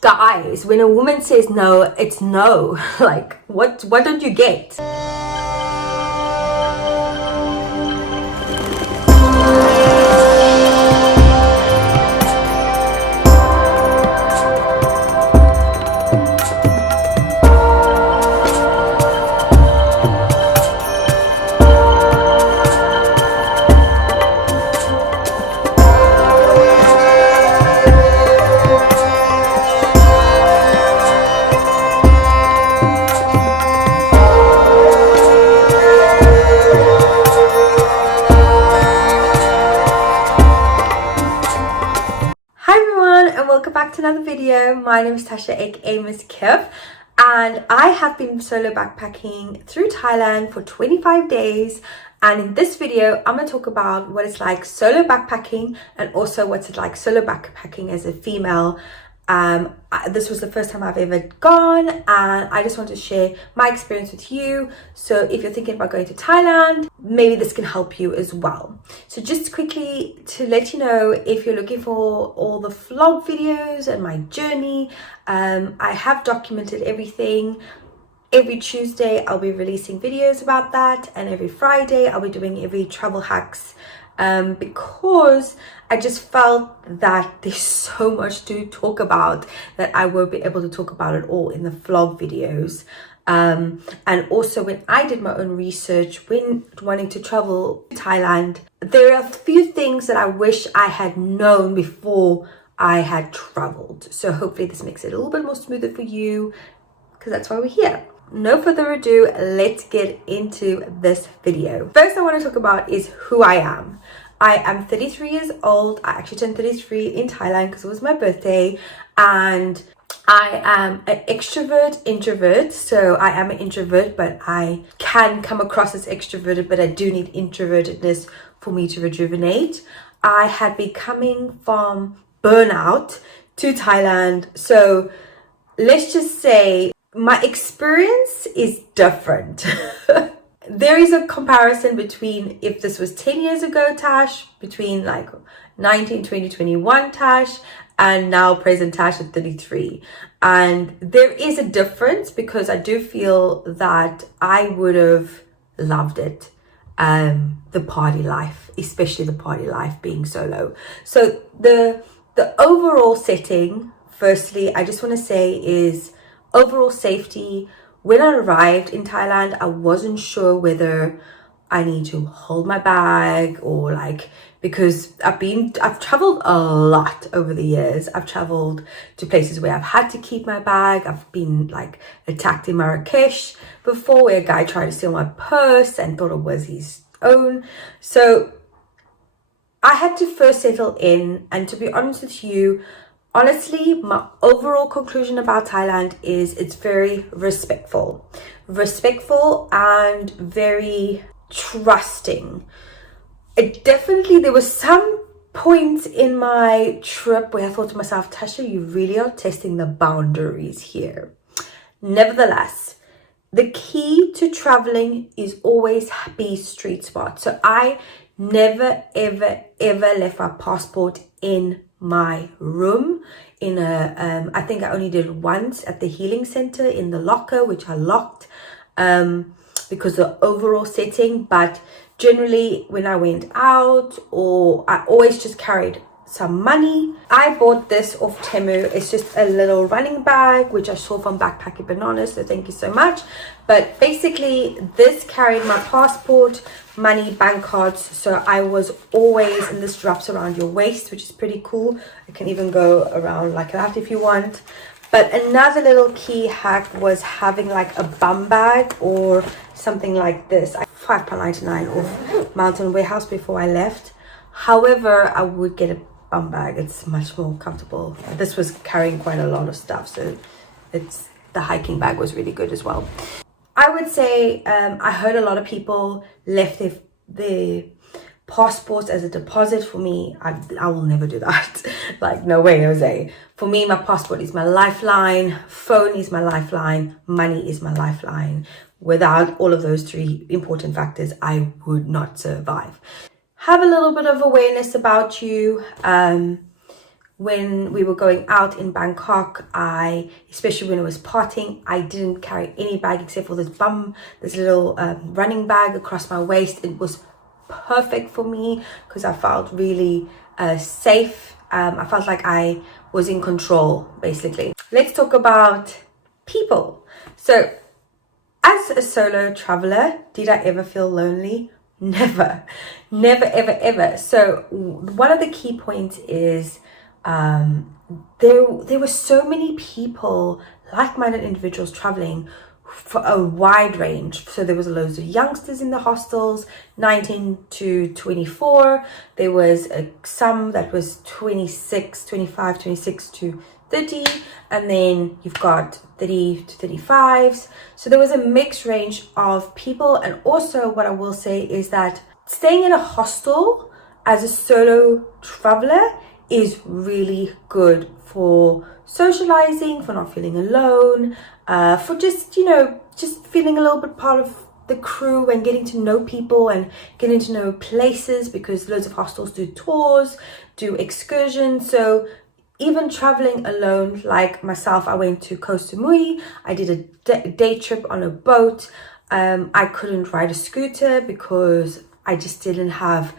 Guys, when a woman says no, it's no. Like, what don't you get? Welcome back to another video. My name is Tasha, aka Miss KIFF, and I have been solo backpacking through Thailand for 25 days. And in this video, I'm going to talk about what it's like solo backpacking and also what's it like solo backpacking as a female. This was the first time I've ever gone, and I just want to share my experience with you. So if you're thinking about going to Thailand, maybe this can help you as well. So just quickly to let you know, if you're looking for all the vlog videos and my journey, I have documented everything. Every Tuesday I'll be releasing videos about that, and every Friday I'll be doing every travel hacks, because I just felt that there's so much to talk about that I won't be able to talk about it all in the vlog videos. And also, when I did my own research when wanting to travel to Thailand, there are a few things that I wish I had known before I had traveled. So hopefully this makes it a little bit more smoother for you, because that's why we're here. No further ado, let's get into this video. First I want to talk about is who I am. I am 33 years old. I actually turned 33 in Thailand because it was my birthday, and I am an extrovert introvert. So I am an introvert, but I can come across as extroverted, but I do need introvertedness for me to rejuvenate. I had been coming from burnout to Thailand, so let's just say my experience is different. There is a comparison between if this was 10 years ago Tash, between like 19, 20, 21 Tash, and now present Tash at 33. And there is a difference, because I do feel that I would have loved it. The party life, especially the party life being solo. So the overall setting, firstly, I just want to say is overall safety. When I arrived in Thailand, I wasn't sure whether I need to hold my bag or like, because I've traveled a lot over the years. I've traveled to places where I've had to keep my bag. I've been like attacked in Marrakesh before, where a guy tried to steal my purse and thought it was his own. So I had to first settle in, and to be honest with you, honestly, my overall conclusion about Thailand is it's very respectful and very trusting. There was some points in my trip where I thought to myself, Tasha, you really are testing the boundaries here. Nevertheless, the key to traveling is always be street smart. So I never ever left my passport in my room. I think I only did once at the healing center in the locker, which I locked because the overall setting. But generally when I went out, or I always just carried some money. I bought this off Temu. It's just a little running bag which I saw from Backpacking Bananas, so thank you so much. But basically this carried my passport, money, bank cards, so I was always, and this wraps around your waist, which is pretty cool. I can even go around like that if you want. But another little key hack was having like a bum bag or something like this. £5.99 off Mountain Warehouse before I left. However, I would get a bum bag. It's much more comfortable. This was carrying quite a lot of stuff, so the hiking bag was really good as well. I would say I heard a lot of people left their passports as a deposit. For me, I will never do that. Like, no way, Jose. For me, my passport is my lifeline, phone is my lifeline, money is my lifeline. Without all of those three important factors, I would not survive. Have a little bit of awareness about you. when we were going out in Bangkok, especially when it was partying, I didn't carry any bag except for this little running bag across my waist. It was perfect for me because I felt really safe. I felt like I was in control, basically. Let's talk about people. So as a solo traveler, did I ever feel lonely? Never, ever. So one of the key points is there were so many people, like-minded individuals traveling for a wide range. So there was loads of youngsters in the hostels, 19 to 24. There was some that was 26 to 30, and then you've got 30 to 35s. So there was a mixed range of people. And also what I will say is that staying in a hostel as a solo traveler is really good for socializing, for not feeling alone, for just, just feeling a little bit part of the crew and getting to know people and getting to know places, because loads of hostels do tours, do excursions. So even traveling alone, like myself, I went to Koh Samui. I did a day trip on a boat. I couldn't ride a scooter because I just didn't have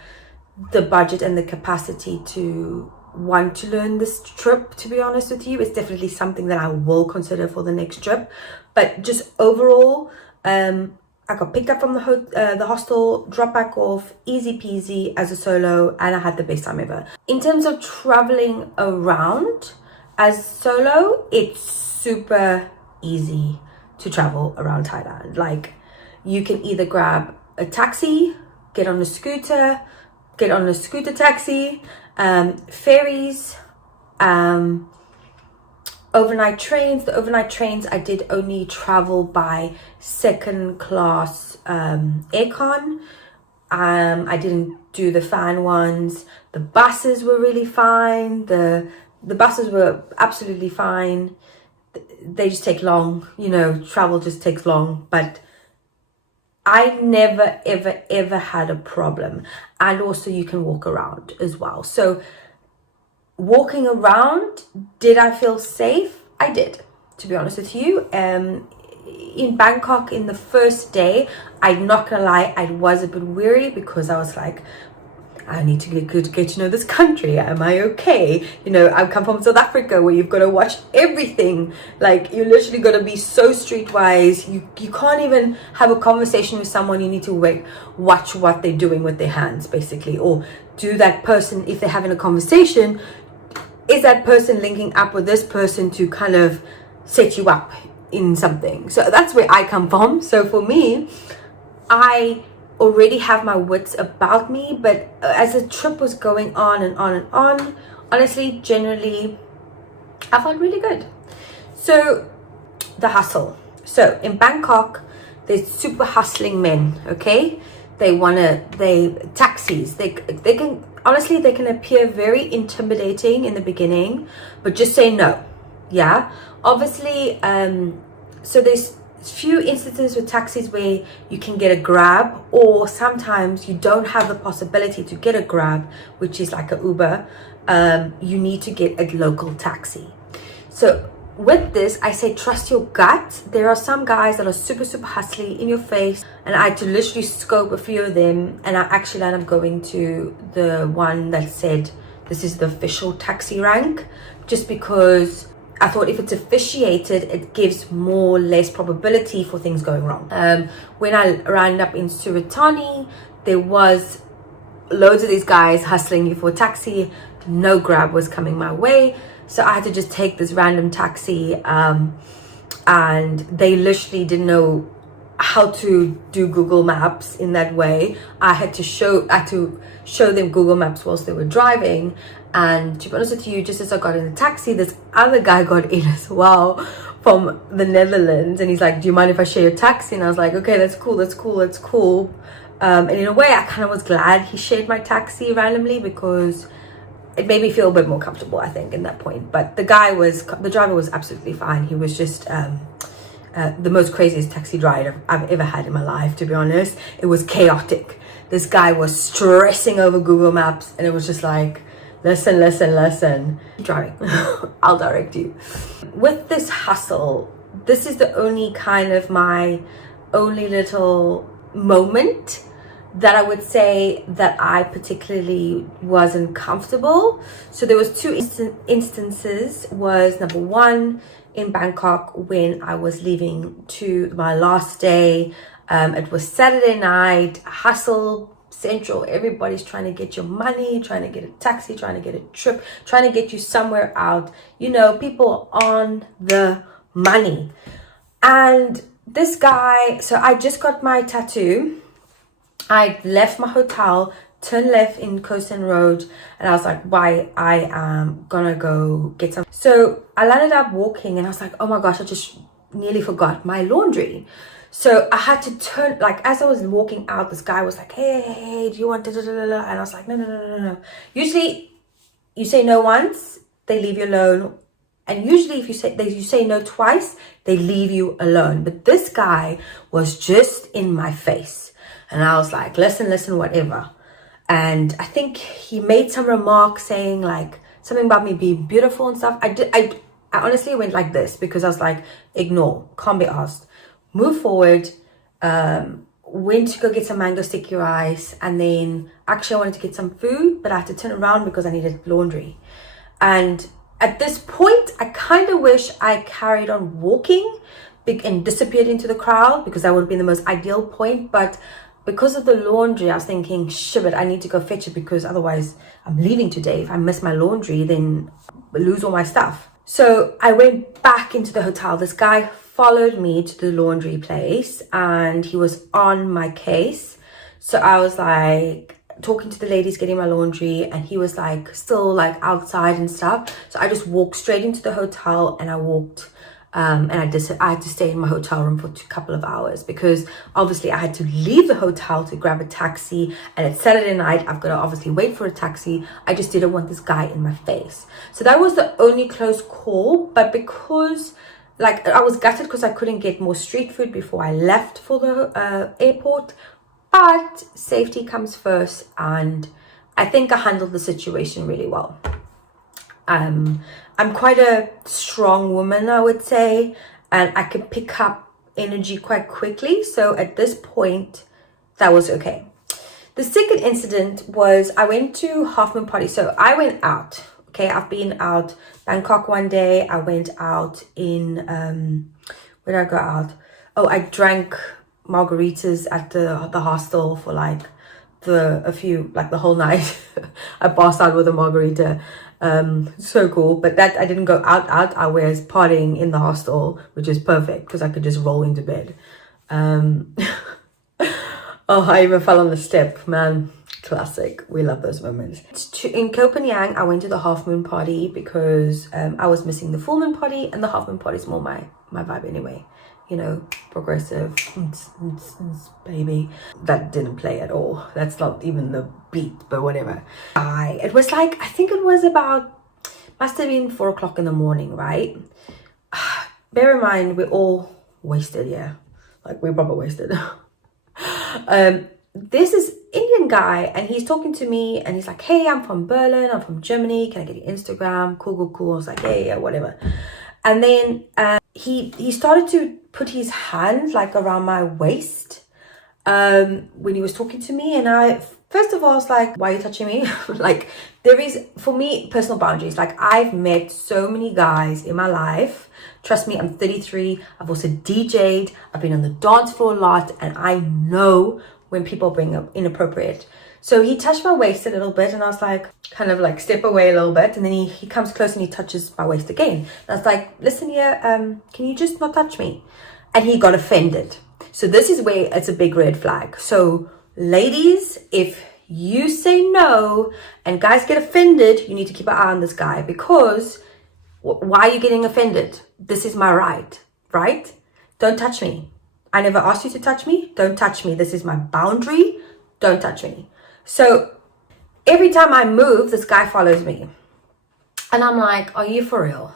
the budget and the capacity to want to learn this trip, to be honest with you. It's definitely something that I will consider for the next trip. But just overall, I got picked up from the hostel, dropped back off, easy peasy as a solo, and I had the best time ever. In terms of traveling around as solo, it's super easy to travel around Thailand. Like, you can either grab a taxi, get on a scooter taxi, ferries, overnight trains. The overnight trains, I did only travel by second class aircon. I didn't do the fan ones. The buses were really fine. The buses were absolutely fine. They just take long, travel just takes long, but I never ever had a problem. And also you can walk around as well. So walking around, did I feel safe? I did, to be honest with you. In Bangkok, in the first day, I'm not gonna lie, I was a bit weary because I was like, I need to get to know this country. Am I okay? I come from South Africa, where you've got to watch everything. Like, you literally got to be so streetwise. You can't even have a conversation with someone. You need to watch what they're doing with their hands, basically. Or do that person, if they're having a conversation, is that person linking up with this person to kind of set you up in something? So that's where I come from. So for me, I already have my wits about me, but as the trip was going on and on and on, honestly, generally, I felt really good. So the hustle. So in Bangkok, there's super hustling men, okay? Taxis, they can, honestly, they can appear very intimidating in the beginning, but just say no. Yeah, obviously, so there's few instances with taxis where you can get a grab, or sometimes you don't have the possibility to get a grab, which is like a Uber. You need to get a local taxi. So with this, I say trust your gut. There are some guys that are super hustly in your face, and I had to literally scope a few of them, and I actually ended up going to the one that said this is the official taxi rank, just because I thought if it's officiated, it gives less probability for things going wrong. When I ran up in Suratani, there was loads of these guys hustling you for a taxi. No grab was coming my way. So I had to just take this random taxi, and they literally didn't know how to do Google Maps in that way. I had to show them Google Maps whilst they were driving. And to be honest with you, just as I got in the taxi, this other guy got in as well from the Netherlands, and he's like, do you mind if I share your taxi? And I was like, okay, that's cool. And in a way, I kind of was glad he shared my taxi randomly, because it made me feel a bit more comfortable, I think, in that point. But the driver was absolutely fine. He was just the most craziest taxi driver I've ever had in my life, to be honest. It was chaotic. This guy was stressing over Google Maps, and it was just like, listen. Driving. I'll direct you. With this hustle, this is the only kind of my only little moment that I would say that I particularly wasn't comfortable. So there was two instances. Was number one in Bangkok when I was leaving to my last day. It was Saturday night, hustle central. Everybody's trying to get your money, trying to get a taxi, trying to get a trip, trying to get you somewhere out. You know, people on the money. And this guy, so I just got my tattoo. I left my hotel, turned left in Coast End Road, and I was like, why, I am gonna go get some. So I landed up walking and I was like, oh my gosh, I just nearly forgot my laundry. So I had to turn, like as I was walking out, this guy was like, hey, do you want da, da, da, da, da? And I was like, no. Usually you say no once, they leave you alone. And usually if you say no twice, they leave you alone. But this guy was just in my face. And I was like, listen, whatever. And I think he made some remark saying like something about me being beautiful and stuff. I honestly went like this because I was like, ignore, can't be asked. Move forward. Went to go get some mango sticky rice. And then actually I wanted to get some food, but I had to turn around because I needed laundry. And at this point, I kind of wish I carried on walking and disappeared into the crowd because that would have been the most ideal point. But because of the laundry, I was thinking, shit, I need to go fetch it because otherwise I'm leaving today. If I miss my laundry, then I lose all my stuff. So I went back into the hotel. This guy followed me to the laundry place and he was on my case. So I was like talking to the ladies getting my laundry and he was like still like outside and stuff. So I just walked straight into the hotel and I walked and I had to stay in my hotel room for a couple of hours because obviously I had to leave the hotel to grab a taxi, and it's Saturday night. I've got to obviously wait for a taxi. I just didn't want this guy in my face. So that was the only close call. But because like I was gutted because I couldn't get more street food before I left for the airport, but safety comes first, and I think I handled the situation really well. I'm quite a strong woman, I would say, and I could pick up energy quite quickly. So at this point, that was okay. The second incident was I went to Half Moon Party. So I went out. Okay, I've been out Bangkok one day. I went out in where did I go out? Oh, I drank margaritas at the hostel for like the whole night. I passed out with a margarita. So cool. But that I didn't go out. I was partying in the hostel, which is perfect because I could just roll into bed. Oh, I even fell on the step, man. Classic. We love those moments. In Copenhagen, I went to the Half Moon Party because I was missing the full moon party, and the Half Moon Party is more my vibe anyway. You know, progressive, baby. That didn't play at all. That's not even the beat, but whatever. It was like, I think it was about, must have been 4 o'clock in the morning, right? Bear in mind, we're all wasted, yeah. Like, we're proper wasted. This is Indian guy, and he's talking to me, and he's like, hey, I'm from Berlin, I'm from Germany, can I get your Instagram? Cool. I was like, yeah, whatever. And then he started to put his hand like around my waist when he was talking to me, and I first of all was like, why are you touching me? Like, there is, for me, personal boundaries. Like, I've met so many guys in my life. Trust me, I'm 33. I've also DJ'd. I've been on the dance floor a lot, and I know when people bring up inappropriate. So he touched my waist a little bit, and I was like, kind of like step away a little bit, and then he comes close and he touches my waist again. And I was like, listen here, can you just not touch me? And he got offended. So this is where it's a big red flag. So ladies, if you say no and guys get offended, you need to keep an eye on this guy, because why are you getting offended? This is my right? Don't touch me. I never asked you to touch me. Don't touch me. This is my boundary. Don't touch me. So every time I move, this guy follows me. And I'm like, are you for real?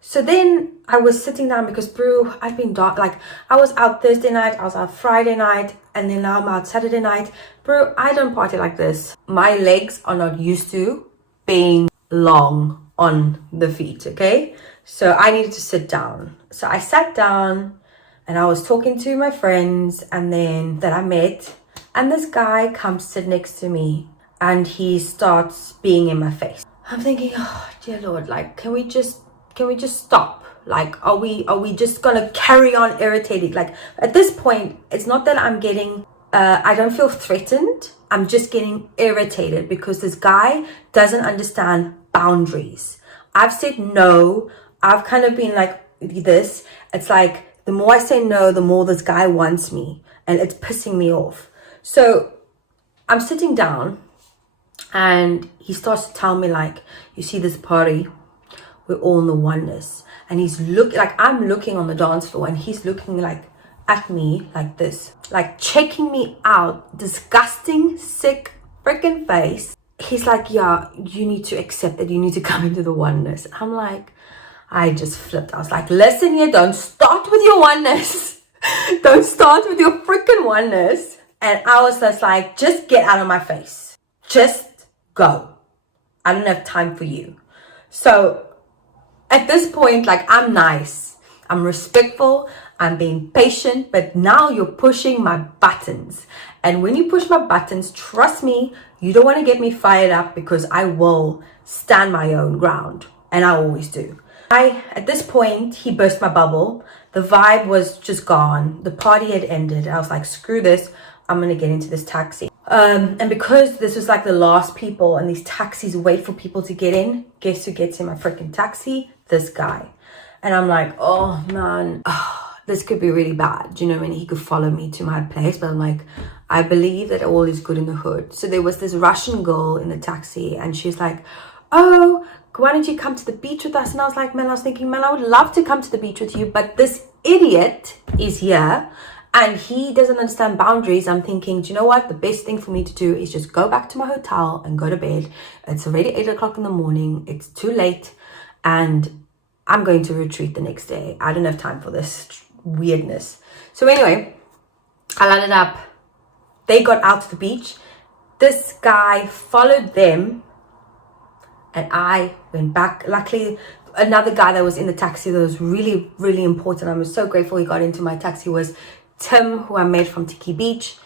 So then I was sitting down because, bro, I've been dark. Like, I was out Thursday night, I was out Friday night, and then now I'm out Saturday night. Bro, I don't party like this. My legs are not used to being long on the feet, okay? So I needed to sit down. So I sat down and I was talking to my friends and then that I met, and this guy comes sit next to me and he starts being in my face. I'm thinking, oh dear Lord, like can we just stop? Like are we just gonna carry on irritating? Like at this point, it's not that I'm getting I don't feel threatened. I'm just getting irritated because this guy doesn't understand boundaries. I've said no. I've kind of been like this. It's like the more I say no, the more this guy wants me, and it's pissing me off. So I'm sitting down and he starts to tell me like, you see this party, we're all in the oneness. And he's like I'm looking on the dance floor and he's looking like at me like this, like checking me out, disgusting, sick freaking face. He's like, yeah, you need to accept that you need to come into the oneness. I'm like, I just flipped. I was like, listen here, don't start with your oneness. Don't start with your freaking oneness. And I was just like, just get out of my face. Just go. I don't have time for you. So at this point, like I'm nice, I'm respectful, I'm being patient, but now you're pushing my buttons. And when you push my buttons, trust me, you don't want to get me fired up because I will stand my own ground. And I always do. At this point, he burst my bubble. The vibe was just gone. The party had ended. I was like, screw this. I'm going to get into this taxi. And because this was like the last people and these taxis wait for people to get in, guess who gets in my freaking taxi? This guy. And I'm like, oh man, this could be really bad. You know, when he could follow me to my place. But I'm like, I believe that all is good in the hood. So there was this Russian girl in the taxi and she's like, oh, why don't you come to the beach with us? And I was like, man, I was thinking, man, I would love to come to the beach with you, but this idiot is here and he doesn't understand boundaries. I'm thinking, do you know what? The best thing for me to do is just go back to my hotel and go to bed. It's already 8 o'clock in the morning. It's too late. And I'm going to retreat the next day. I don't have time for this weirdness. So anyway, I landed up. They got out to the beach. This guy followed them. And I went back. Luckily, another guy that was in the taxi that was really, really important. I was so grateful he got into my taxi was Tim, who I met from Tiki Beach.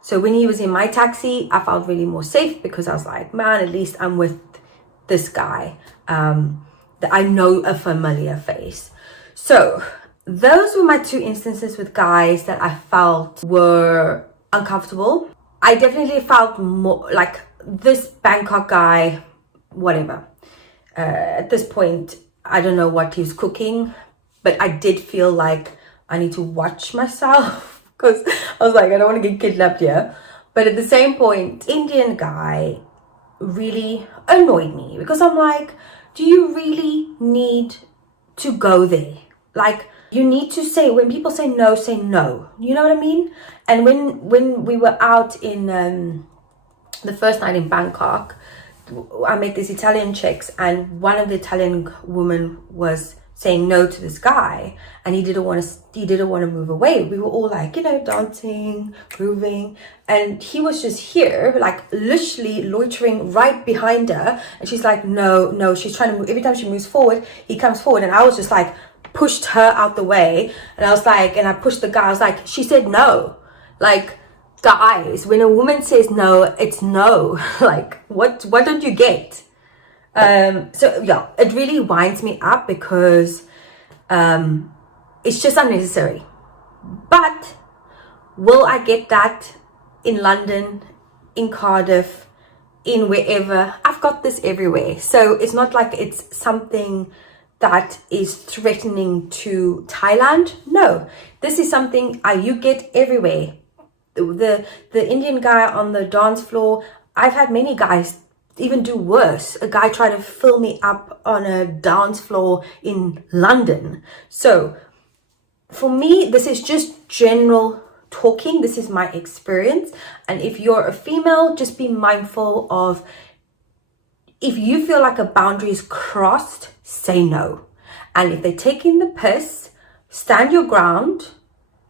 So when he was in my taxi, I felt really more safe because I was like, man, at least I'm with this guy. That I know a familiar face. So those were my two instances with guys that I felt were uncomfortable. I definitely felt more like this Bangkok guy, whatever. At this point, I don't know what he was cooking, but I did feel like I need to watch myself because I was like, I don't want to get kidnapped here. But at the same point, Indian guy really annoyed me because I'm like, do you really need to go there? Like, you need to say, when people say no, say no. You know what I mean? And when we were out in the first night in Bangkok, I met these Italian chicks and one of the Italian women was saying no to this guy and he didn't want to move away. We were all like, you know, dancing, grooving, and he was just here, like literally loitering right behind her, and she's like, no, she's trying to move. Every time she moves forward, he comes forward, and I was just like pushed her out the way, and I was like, and I pushed the guy. I was like, she said no. Like, guys, when a woman says no, it's no. Like, what don't you get? So yeah, it really winds me up because it's just unnecessary. But will I get that in London, in Cardiff, in wherever? I've got this everywhere. So it's not like it's something that is threatening to Thailand. No, this is something you get everywhere. The Indian guy on the dance floor, I've had many guys even do worse. A guy tried to fill me up on a dance floor in London. So for me, this is just general talking. This is my experience. And if you're a female, just be mindful of, if you feel like a boundary is crossed, say no. And if they're taking the piss, stand your ground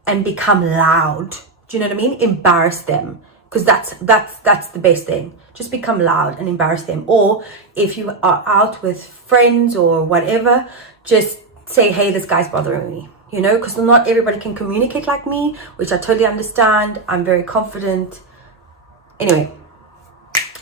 and become loud. Do you know what I mean? Embarrass them. because that's the best thing. Just become loud and embarrass them. Or if you are out with friends or whatever, just say, hey, this guy's bothering me, you know, because not everybody can communicate like me, which I totally understand. I'm very confident. Anyway,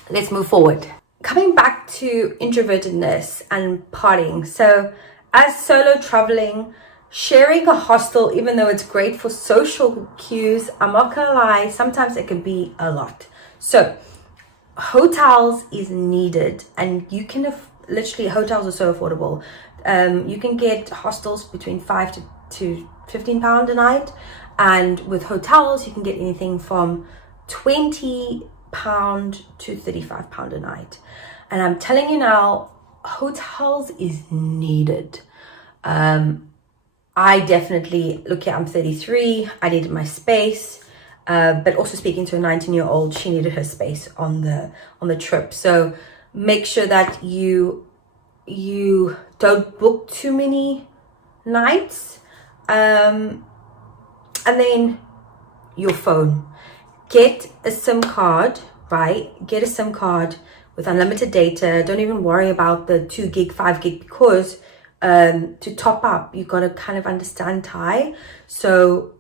let's move forward. Coming back to introvertedness and partying. So as solo traveling, sharing a hostel, even though it's great for social cues, I'm not gonna lie, sometimes it can be a lot. So hotels is needed, and you can literally, hotels are so affordable. You can get hostels between £5 to £15 a night, and with hotels you can get anything from £20 to £35 a night. And I'm telling you now, hotels is needed. I definitely, look here, I'm 33, I needed my space, but also speaking to a 19-year-old, she needed her space on the trip. So make sure that you don't book too many nights. And then your phone. Get a SIM card, right? Get a SIM card with unlimited data. Don't even worry about the 2 gig, 5 gig, because to top up, you got to kind of understand Thai. So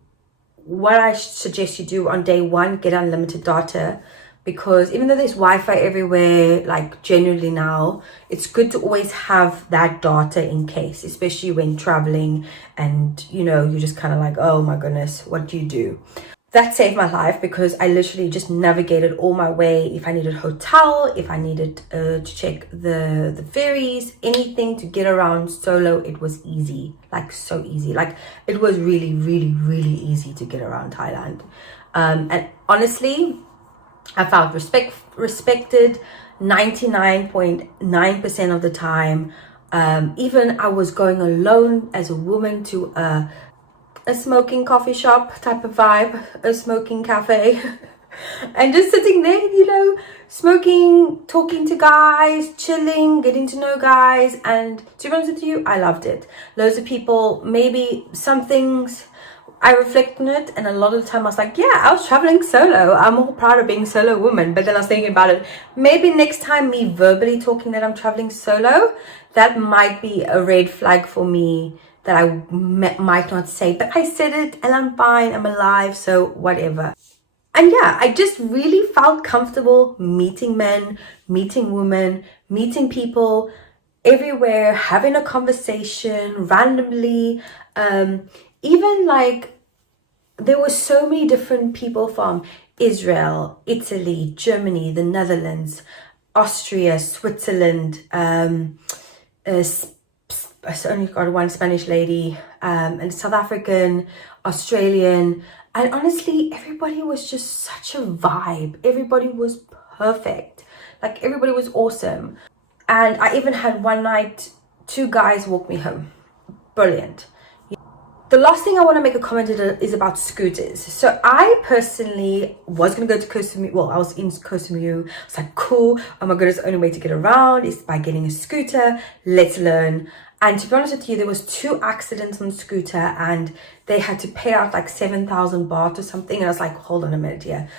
what I suggest you do on day one, get unlimited data, because even though there's Wi-Fi everywhere, like generally now, it's good to always have that data in case, especially when traveling and, you know, you're just kind of like, oh my goodness, what do you do? That saved my life, because I literally just navigated all my way. If I needed hotel, if I needed to check the ferries, anything to get around solo, it was easy, like so easy. Like it was really, really, really easy to get around Thailand. And honestly, I felt respected 99.9% of the time. Even I was going alone as a woman to a smoking coffee shop type of vibe, a smoking cafe, and just sitting there, you know, smoking, talking to guys, chilling, getting to know guys. And to be honest with you, I loved it. Loads of people, maybe some things I reflect on it, and a lot of the time I was like, yeah, I was traveling solo. I'm all proud of being a solo woman. But then I was thinking about it, maybe next time me verbally talking that I'm traveling solo, that might be a red flag for me that I might not say, but I said it and I'm fine, I'm alive, so whatever. And yeah, I just really felt comfortable meeting men, meeting women, meeting people everywhere, having a conversation randomly. Even like, there were so many different people from Israel, Italy, Germany, the Netherlands, Austria, Switzerland, I only got one Spanish lady, and South African, Australian, and honestly, everybody was just such a vibe. Everybody was perfect. Like everybody was awesome. And I even had one night, 2 guys walk me home. Brilliant. The last thing I want to make a comment is about scooters. So I personally was going to go to Koh Samui. Well, I was in Koh Samui. I was like, cool. Oh my goodness, the only way to get around is by getting a scooter. Let's learn. And to be honest with you, there was 2 accidents on scooter, and they had to pay out like 7,000 baht or something. And I was like, hold on a minute here.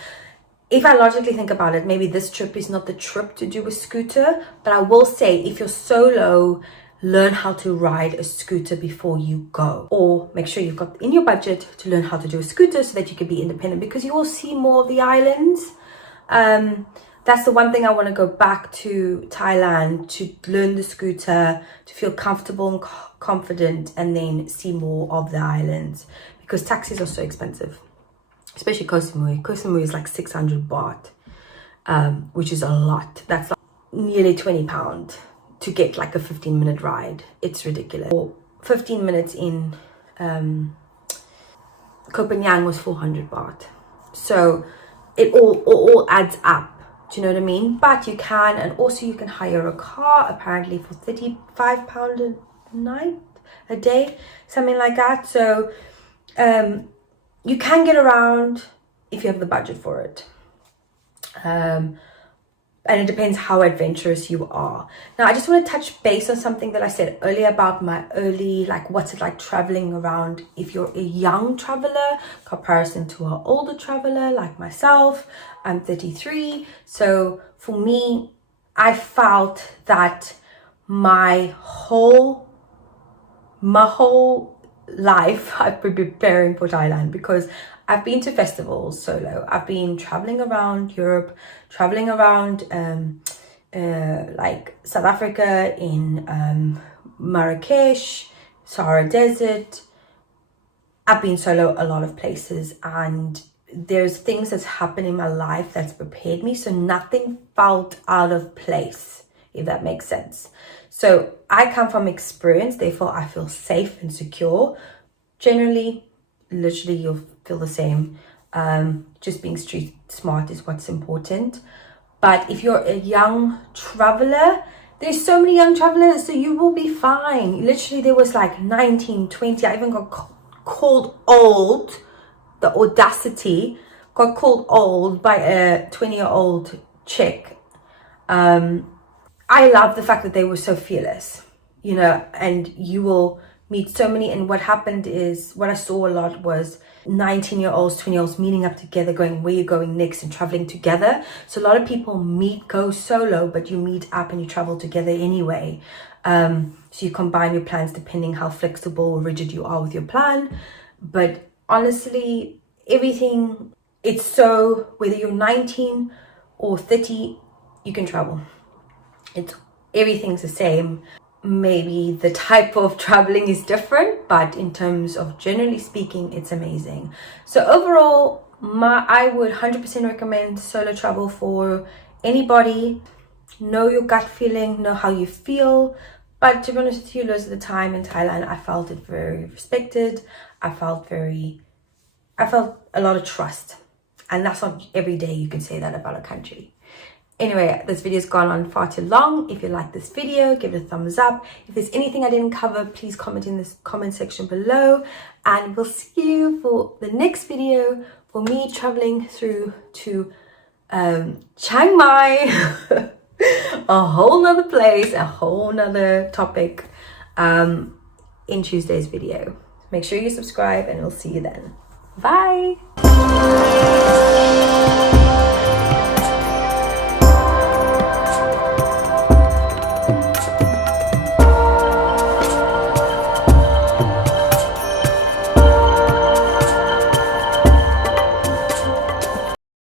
If I logically think about it, maybe this trip is not the trip to do a scooter. But I will say, if you're solo, learn how to ride a scooter before you go, or make sure you've got in your budget to learn how to do a scooter so that you can be independent, because you will see more of the islands. That's the one thing I want to go back to Thailand, to learn the scooter, to feel comfortable and confident, and then see more of the islands, because taxis are so expensive, especially Koh Samui. Koh Samui is like 600 baht, which is a lot. That's like nearly £20 to get like a 15-minute ride. It's ridiculous. Or 15 minutes in Koh Phangan was 400 baht. So it all adds up. Do you know what I mean? But you can, and also you can hire a car apparently for £35 a night, a day, something like that. So you can get around if you have the budget for it. and it depends how adventurous you are. Now, I just want to touch base on something that I said earlier about my early, like, what's it like traveling around if you're a young traveler comparison to an older traveler like myself. I'm 33. So for me, I felt that my whole life I've been preparing for Thailand, because I've been to festivals solo. I've been traveling around Europe, traveling around like South Africa, in Marrakesh, Sahara Desert. I've been solo a lot of places, and there's things that's happened in my life that's prepared me, so nothing felt out of place, if that makes sense. So I come from experience, therefore I feel safe and secure. Generally, literally, you'll feel the same. Just being street smart is what's important. But if you're a young traveler, there's so many young travelers, so you will be fine. Literally, there was like 19, 20. I even got called old. The audacity, got called old by a 20-year-old chick. I love the fact that they were so fearless, you know, and you will meet so many. And what happened is, what I saw a lot was 19-year-olds, 20-year-olds meeting up together, going, where you're going next, and traveling together. So a lot of people go solo, but you meet up and you travel together anyway. So you combine your plans depending how flexible or rigid you are with your plan. But honestly, everything, it's so, whether you're 19 or 30, you can travel. Everything's the same. Maybe the type of traveling is different, but in terms of generally speaking, it's amazing. So overall, I would 100% recommend solo travel for anybody. Know your gut feeling, know how you feel. But to be honest with you, most of the time in Thailand, I felt it very respected. I felt a lot of trust. And that's not every day you can say that about a country. Anyway, this video's gone on far too long. If you like this video, give it a thumbs up. If there's anything I didn't cover, please comment in this comment section below. And we'll see you for the next video for me traveling through to Chiang Mai. A whole nother place, a whole nother topic in Tuesday's video. Make sure you subscribe, and we'll see you then. Bye.